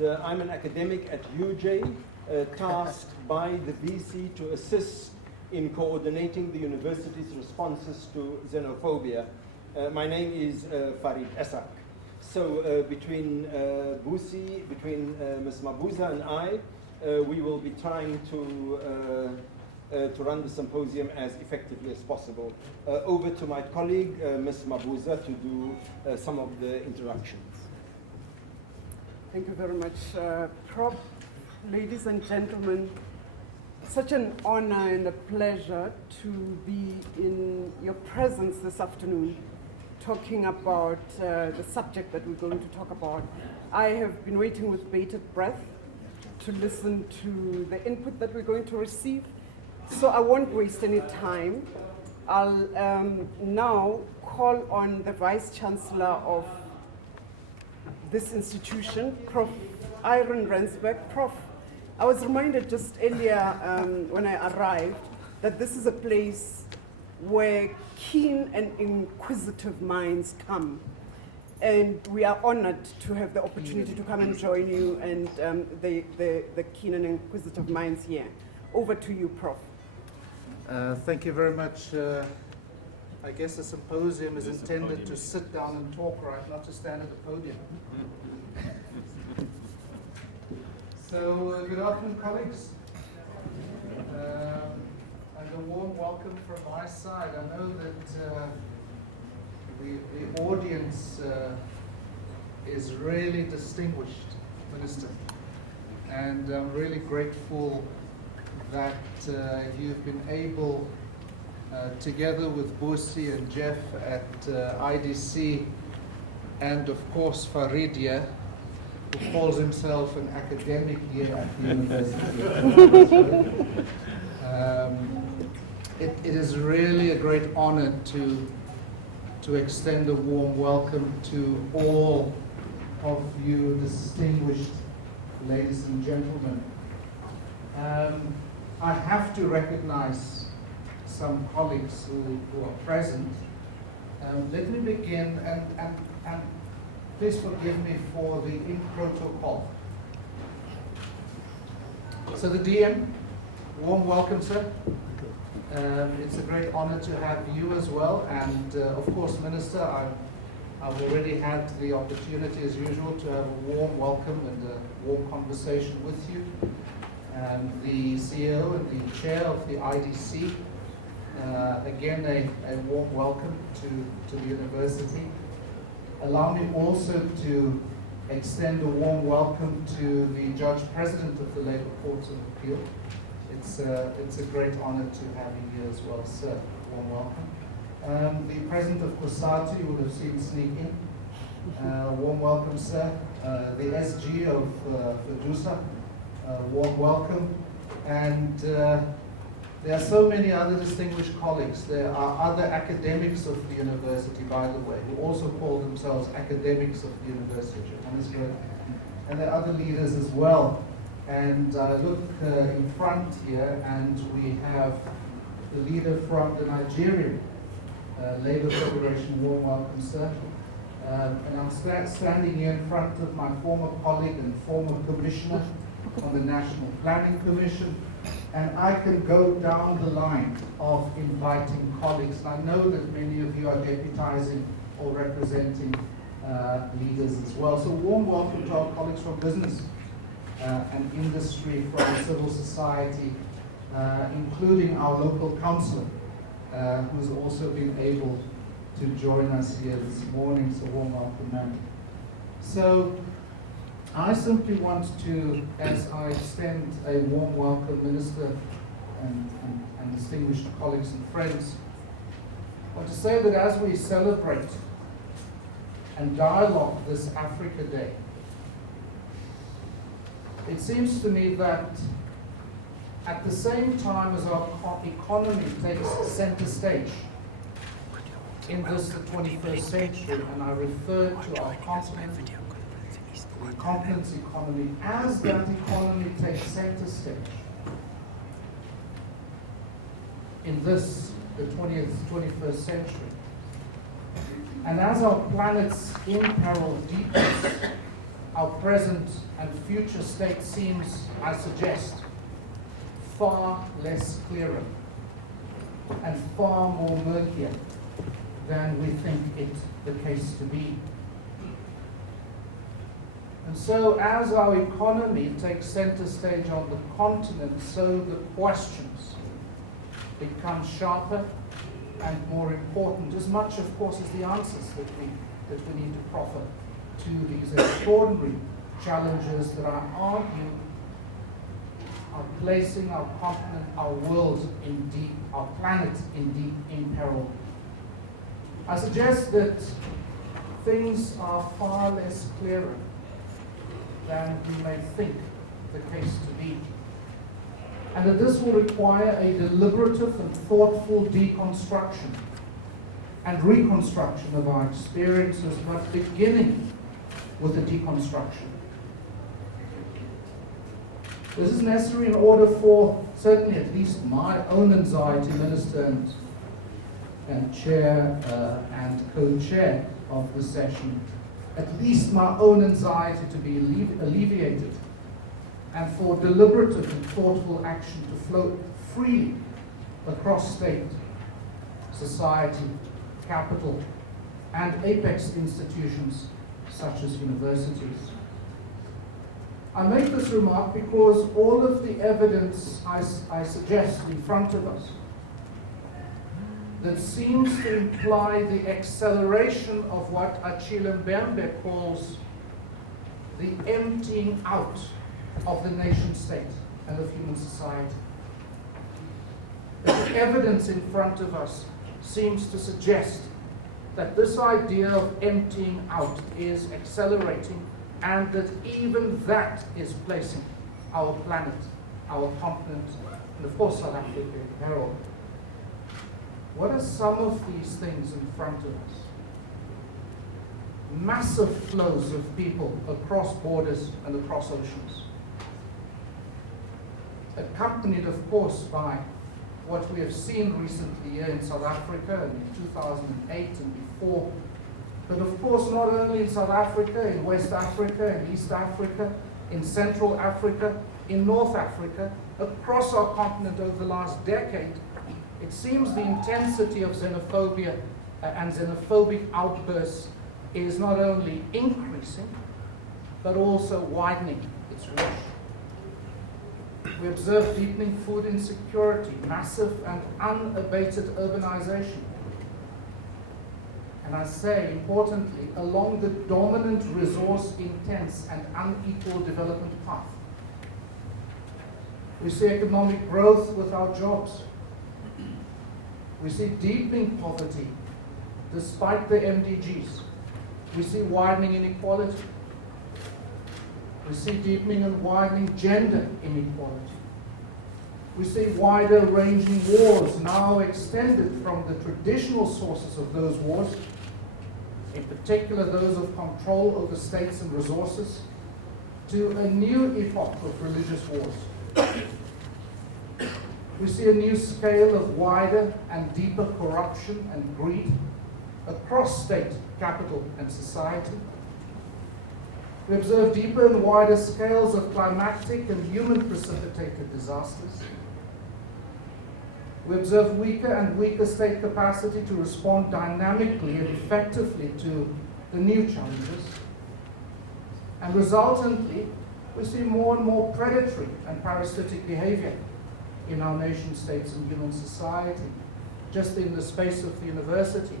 I'm an academic at UJ, tasked by the VC to assist in coordinating the university's responses to xenophobia. My name is Farid Esak. So between Ms. Mabuza and I, we will be trying to run the symposium as effectively as possible. Over to my colleague, Ms. Mabuza, to do some of the introductions. Thank you very much, Prof. Ladies and gentlemen, such an honor and a pleasure to be in your presence this afternoon, talking about the subject that we're going to talk about. I have been waiting with bated breath to listen to the input that we're going to receive, so I won't waste any time. I'll now call on the Vice Chancellor of this institution, Prof. Ihron Rensburg. Prof, I was reminded just earlier when I arrived that this is a place where keen and inquisitive minds come. And we are honored to have the opportunity to come and join you and the keen and inquisitive minds here. Over to you, Prof. Thank you very much. I guess a symposium is intended to sit down and talk, right, not to stand at the podium. So, good afternoon, colleagues. And a warm welcome from my side. I know that the audience is really distinguished, Minister. And I'm really grateful that you've been able, together with Busi and Jeff at IDC, and of course Farid here, who calls himself an academic here at the university. It is really a great honor to extend a warm welcome to all of you distinguished ladies and gentlemen. I have to recognize some colleagues who are present. Let me begin, and please forgive me for the in protocol. So the DM, warm welcome, sir. It's a great honor to have you as well, and of course, Minister, I've already had the opportunity, as usual, to have a warm welcome and a warm conversation with you. The CEO and the chair of the IDC, again, a warm welcome to the university. Allow me also to extend a warm welcome to the Judge President of the Labour Court of Appeal. It's a great honor to have you here as well, sir. Warm welcome. The President of COSATU, you would have seen sneak in. Warm welcome, sir. The SG of FEDUSA, warm welcome. And there are so many other distinguished colleagues. There are other academics of the university, by the way, who also call themselves academics of the university, Rensburg. And there are other leaders as well. And I look in front here, and we have the leader from the Nigerian Labour Federation. Warm welcome, sir. And I'm standing here in front of my former colleague and former commissioner on the National Planning Commission. And I can go down the line of inviting colleagues. And I know that many of you are deputizing or representing leaders as well. So warm welcome to our colleagues from business and industry, from civil society, including our local council, who's also been able to join us here this morning. So warm welcome, ma'am. So I simply want to, as I extend a warm welcome, Minister and distinguished colleagues and friends, I want to say that as we celebrate and dialogue this Africa Day, it seems to me that at the same time as our economy takes center stage in this, the 21st century, and I refer to our continent's economy, as that economy takes center stage in this, the 21st century, and as our planet's imperil deepens, our present and future state seems, I suggest, far less clearer and far more murkier than we think it the case to be. And so as our economy takes center stage on the continent, so the questions become sharper and more important, as much, of course, as the answers that we need to proffer to these extraordinary challenges that I argue are placing our continent, our world in deep, our planet in deep imperil. I suggest that things are far less clearer than we may think the case to be, and that this will require a deliberative and thoughtful deconstruction and reconstruction of our experiences, but beginning with the deconstruction. This is necessary in order for, certainly at least my own anxiety, Minister and Chair and Co-Chair of the session, at least my own anxiety to be alleviated, and for deliberative and thoughtful action to flow freely across state, society, capital, and apex institutions such as universities. I make this remark because all of the evidence I suggest in front of us that seems to imply the acceleration of what Achille Mbembe calls the emptying out of the nation state and of human society. The evidence in front of us seems to suggest that this idea of emptying out is accelerating, and that even that is placing our planet, our continent, and of course South Africa in peril. What are some of these things in front of us? Massive flows of people across borders and across oceans, accompanied, of course, by what we have seen recently here in South Africa in 2008 and before, but of course not only in South Africa, in West Africa, in East Africa, in Central Africa, in North Africa, across our continent over the last decade. It seems the intensity of xenophobia and xenophobic outbursts is not only increasing, but also widening its reach. We observe deepening food insecurity, massive and unabated urbanization. And I say, importantly, along the dominant resource-intense and unequal development path. We see economic growth without jobs. We see deepening poverty despite the MDGs. We see widening inequality. We see deepening and widening gender inequality. We see wider ranging wars now extended from the traditional sources of those wars, in particular those of control over states and resources, to a new epoch of religious wars. We see a new scale of wider and deeper corruption and greed across state, capital, and society. We observe deeper and wider scales of climatic and human-precipitated disasters. We observe weaker and weaker state capacity to respond dynamically and effectively to the new challenges. And resultantly, we see more and more predatory and parasitic behavior in our nation states and human society. Just in the space of the university,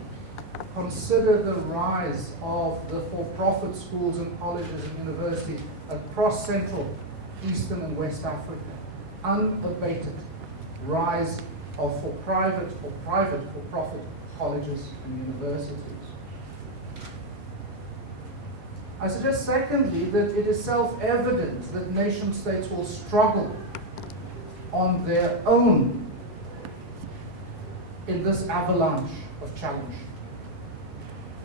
consider the rise of the for-profit schools and colleges and universities across Central, Eastern, and West Africa. Unabated rise of for-profit colleges and universities. I suggest, secondly, that it is self-evident that nation-states will struggle on their own in this avalanche of challenge,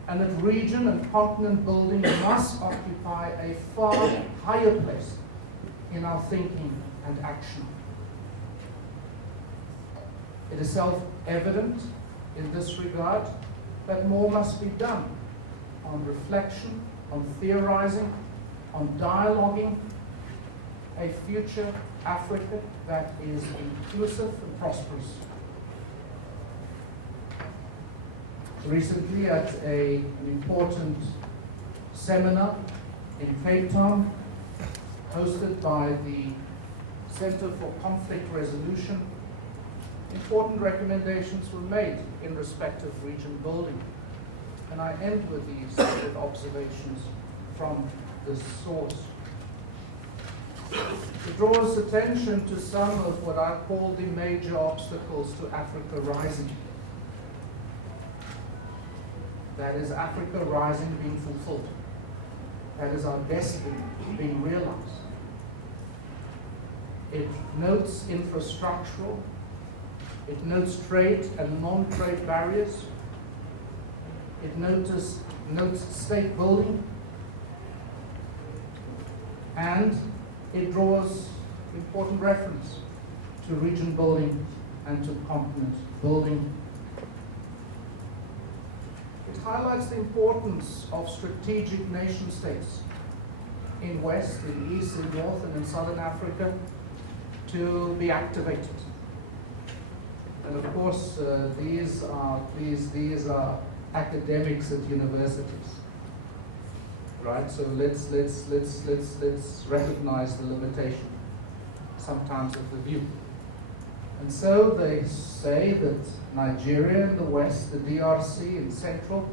and that region and continent building must occupy a far higher place in our thinking and action. It is self-evident in this regard that more must be done on reflection, on theorizing, on dialoguing a future Africa that is inclusive and prosperous. Recently at an important seminar in Cape Town, hosted by the Center for Conflict Resolution, important recommendations were made in respect of region building. And I end with these observations from this source. It draws attention to some of what I call the major obstacles to Africa rising. That is Africa rising being fulfilled. That is our destiny being realized. It notes infrastructural, it notes trade and non-trade barriers, it notes state building, and it draws important reference to region building and to continent building. It highlights the importance of strategic nation states in West, in East, in North, and in Southern Africa to be activated. And of course, these are academics at universities, right? So let's recognize the limitation sometimes of the view. And so they say that Nigeria in the west, the DRC in central,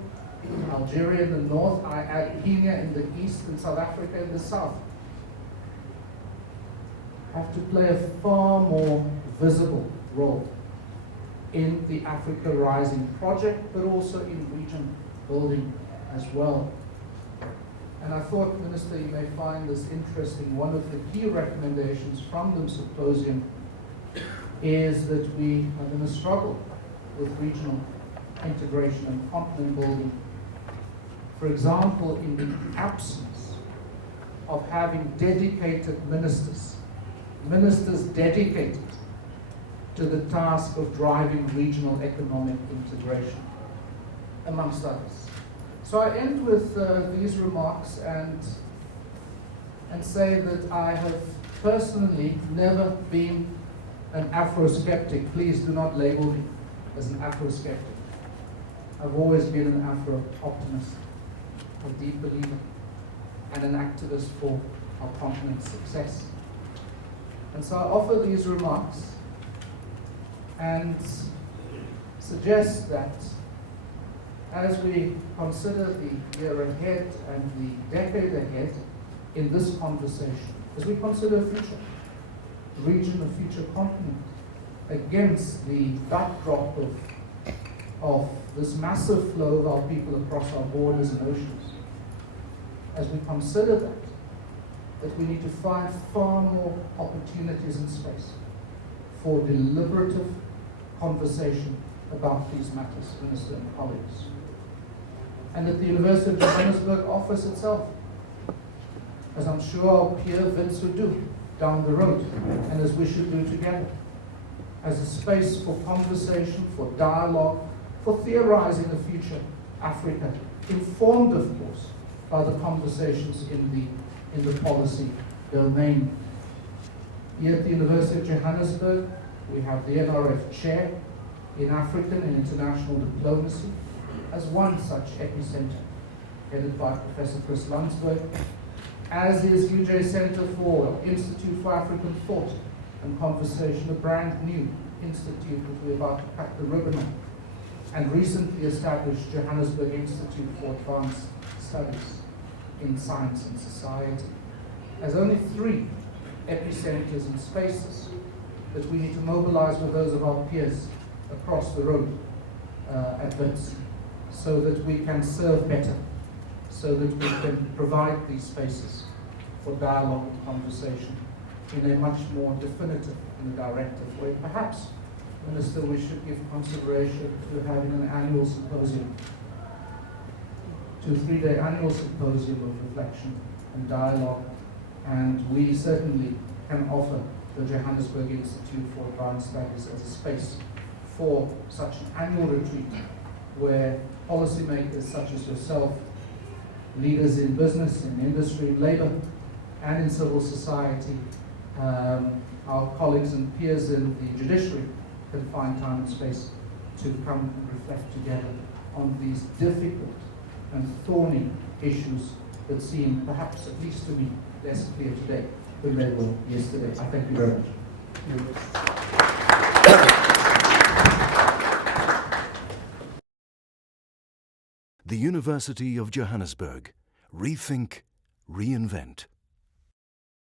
Algeria in the north, I add Kenya in the east, and South Africa in the south, have to play a far more visible role in the Africa Rising project, but also in region building as well. And I thought, Minister, you may find this interesting. One of the key recommendations from the symposium is that we are going to struggle with regional integration and continent building. For example, in the absence of having dedicated ministers dedicated to the task of driving regional economic integration, amongst others. So I end with these remarks and say that I have personally never been an Afro-skeptic. Please do not label me as an Afro-skeptic. I've always been an Afro-optimist, a deep believer, and an activist for our continent's success. And so I offer these remarks and suggest that as we consider the year ahead and the decade ahead in this conversation, as we consider a future region, a future continent, against the backdrop of this massive flow of our people across our borders and oceans, as we consider that we need to find far more opportunities and space for deliberative conversation about these matters, Minister and colleagues. And that the University of Johannesburg offers itself, as I'm sure our peer Vince would do down the road, and as we should do together, as a space for conversation, for dialogue, for theorizing a future Africa, informed, of course, by the conversations in the policy domain. Here at the University of Johannesburg, we have the NRF Chair in African and International Diplomacy as one such epicenter, headed by Professor Chris Rensburg, as is UJ Center for Institute for African Thought and Conversation, a brand new institute that we're about to cut the ribbon on, and recently established Johannesburg Institute for Advanced Studies in Science and Society, as only three epicenters and spaces that we need to mobilize with those of our peers across the road at Wits, so that we can serve better, so that we can provide these spaces for dialogue and conversation in a much more definitive and directive way. Perhaps, Minister, we should give consideration to having an annual symposium, 2-3-day annual symposium of reflection and dialogue, and we certainly can offer the Johannesburg Institute for Advanced Studies as a space for such an annual retreat where policymakers such as yourself leaders in business, in industry, labor, and in civil society, our colleagues and peers in the judiciary can find time and space to come and reflect together on these difficult and thorny issues that seem, perhaps at least to me, less clear today than they were yesterday. I thank you very much. The University of Johannesburg. Rethink, reinvent.